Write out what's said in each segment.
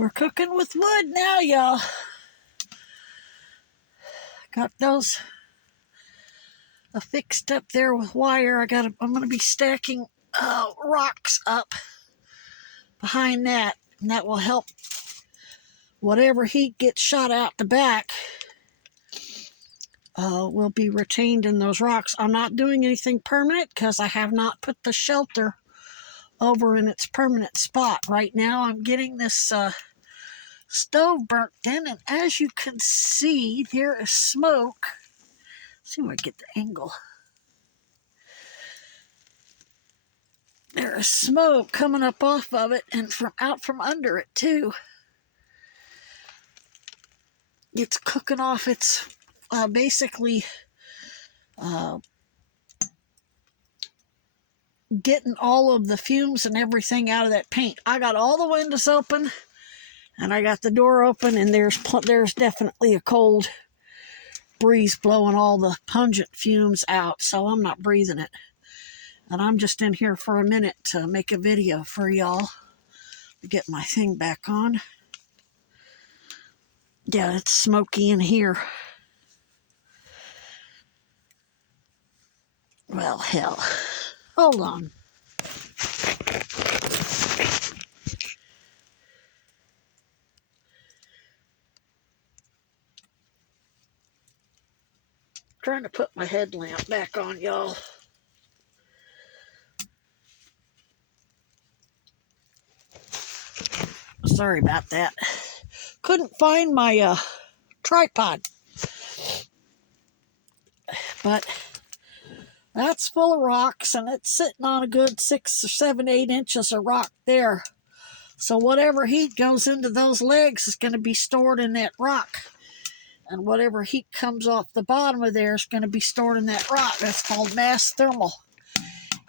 We're cooking with wood now, y'all. Got those affixed up there with wire. I'm going to be stacking rocks up behind that, and that will help whatever heat gets shot out the back will be retained in those rocks. I'm not doing anything permanent because I have not put the shelter over in its permanent spot. Right now I'm getting this stove burnt in, and as you can see, there is smoke. Let's see if I get the angle. There is smoke coming up off of it and out from under it too. It's cooking off. It's basically getting all of the fumes and everything out of that paint. I got all the windows open and I got the door open, and there's definitely a cold breeze blowing all the pungent fumes out, so I'm not breathing it. And I'm just in here for a minute to make a video for y'all to get my thing back on. Yeah, it's smoky in here. Well, hell. Hold on. Trying to put my headlamp back on, y'all. Sorry about that. Couldn't find my tripod. But that's full of rocks, and it's sitting on a good 6 or 7, 8 inches of rock there. So whatever heat goes into those legs is going to be stored in that rock. And whatever heat comes off the bottom of there is going to be stored in that rock. That's called mass thermal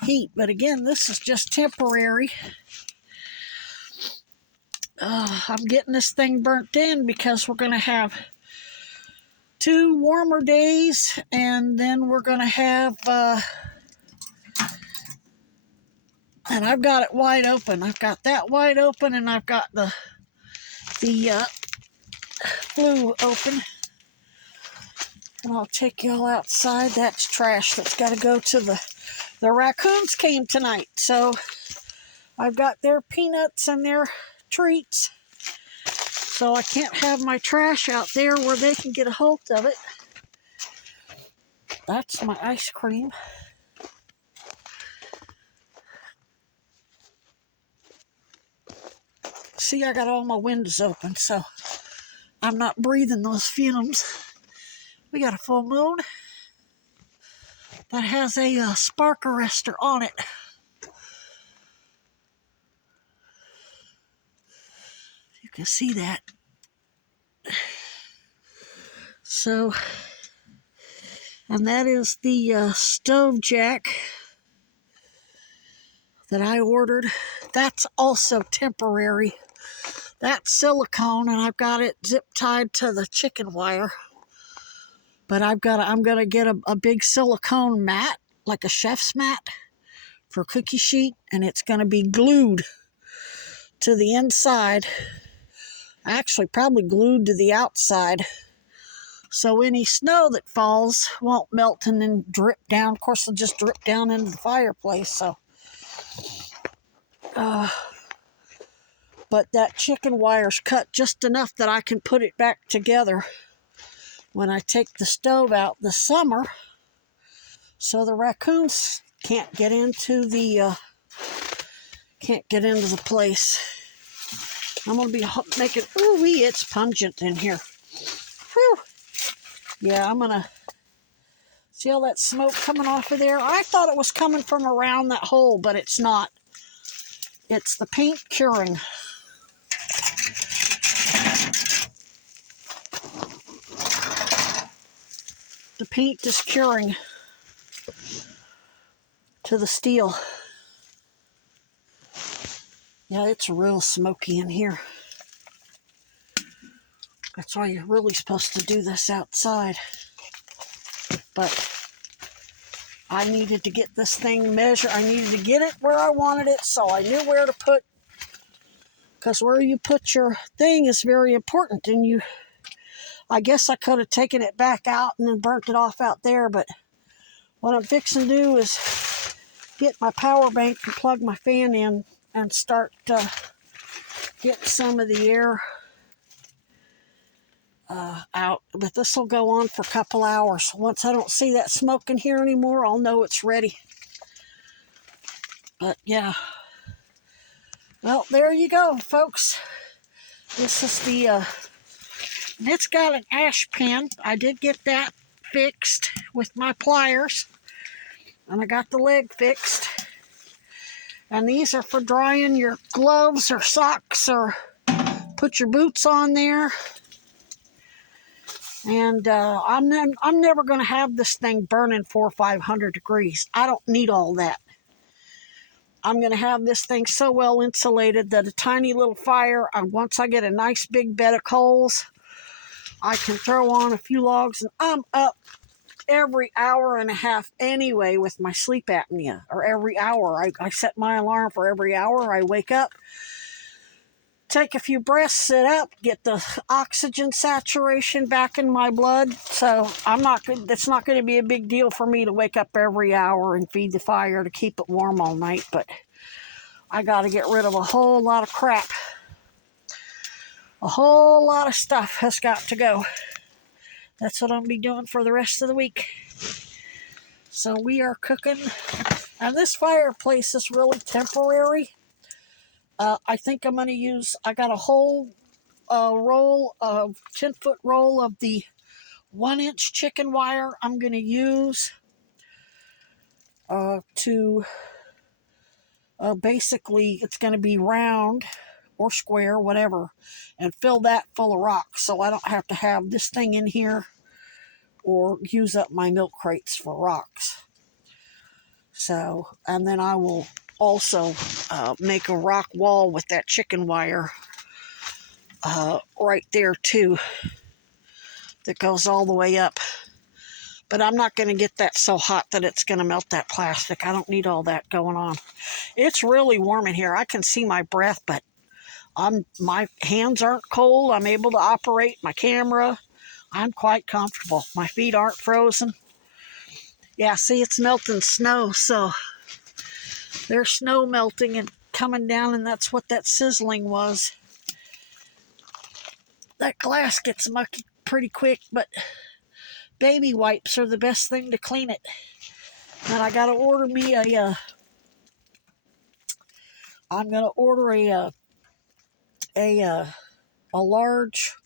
heat. But again, this is just temporary. I'm getting this thing burnt in because we're going to have 2 warmer days, and then we're going to have, and I've got it wide open. I've got that wide open, and I've got the flue open. And I'll take y'all outside. That's trash that's got to go to the raccoons came tonight. So I've got their peanuts and their treats. So I can't have my trash out there where they can get a hold of it. That's my ice cream. See, I got all my windows open, so I'm not breathing those fumes. We got a full moon that has a spark arrestor on it. You can see that. So, and that is the stove jack that I ordered. That's also temporary. That's silicone, and I've got it zip tied to the chicken wire. But I'm gonna get a big silicone mat, like a chef's mat, for cookie sheet, and it's gonna be glued to the inside. Actually, probably glued to the outside, so any snow that falls won't melt and then drip down. Of course, it'll just drip down into the fireplace. So, but that chicken wire's cut just enough that I can put it back together when I take the stove out this summer, so the raccoons can't get into the place. I'm gonna be making, ooh-wee, it's pungent in here. Whew. Yeah, I'm gonna see all that smoke coming off of there. I thought it was coming from around that hole, but it's not. It's the paint curing. The paint is curing to the steel. Yeah, it's real smoky in here. That's why you're really supposed to do this outside. But I needed to get this thing measured. I needed to get it where I wanted it, so I knew where to put because where you put your thing is very important. And I guess I could have taken it back out and then burnt it off out there, but what I'm fixing to do is get my power bank and plug my fan in and start getting some of the air out. But this will go on for a couple hours. Once I don't see that smoke in here anymore, I'll know it's ready. But yeah, well, there you go, folks. This is the and it's got an ash pan. I did get that fixed with my pliers, and I got the leg fixed. And these are for drying your gloves or socks, or put your boots on there. And I'm never going to have this thing burning 400 or 500 degrees. I don't need all that. I'm going to have this thing so well insulated that a tiny little fire, once I get a nice big bed of coals, I can throw on a few logs, and I'm up every hour and a half anyway with my sleep apnea. Or every hour. I set my alarm for every hour. I wake up, take a few breaths, sit up, get the oxygen saturation back in my blood. So it's not going to be a big deal for me to wake up every hour and feed the fire to keep it warm all night. But I got to get rid of a whole lot of crap. A whole lot of stuff has got to go. That's what I'm going to be doing for the rest of the week. So we are cooking. And this fireplace is really temporary. I think I'm going to use, I got a whole roll of 10-foot roll of the 1-inch chicken wire I'm going to use to basically, it's going to be round or square, whatever, and fill that full of rocks, so I don't have to have this thing in here or use up my milk crates for rocks. So, and then I will also make a rock wall with that chicken wire right there too, that goes all the way up. But I'm not going to get that so hot that it's going to melt that plastic. I don't need all that going on. It's really warm in here. I can see my breath, but my hands aren't cold. I'm able to operate my camera. I'm quite comfortable. My feet aren't frozen. Yeah, see, it's melting snow, so there's snow melting and coming down, and that's what that sizzling was. That glass gets mucky pretty quick, but baby wipes are the best thing to clean it. And I got to order me I'm going to order a large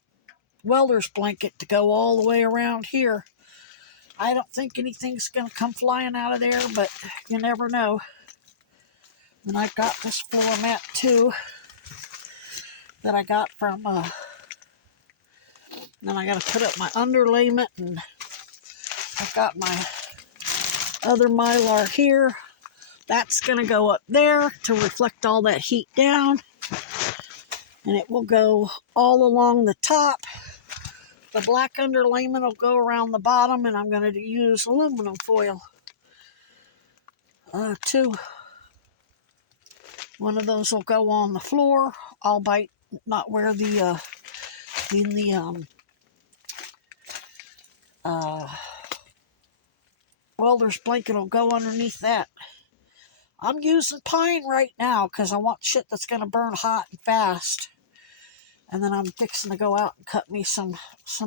welder's blanket to go all the way around here. I don't think anything's going to come flying out of there, but you never know. And I've got this floor mat too that I got from, then I got to put up my underlayment, and I've got my other Mylar here. That's going to go up there to reflect all that heat down. And it will go all along the top. The black underlayment will go around the bottom, and I'm going to use aluminum foil too. One of those will go on the floor, albeit not where the welder's blanket will go underneath that. I'm using pine right now because I want shit that's going to burn hot and fast. And then I'm fixing to go out and cut me some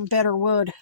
better wood.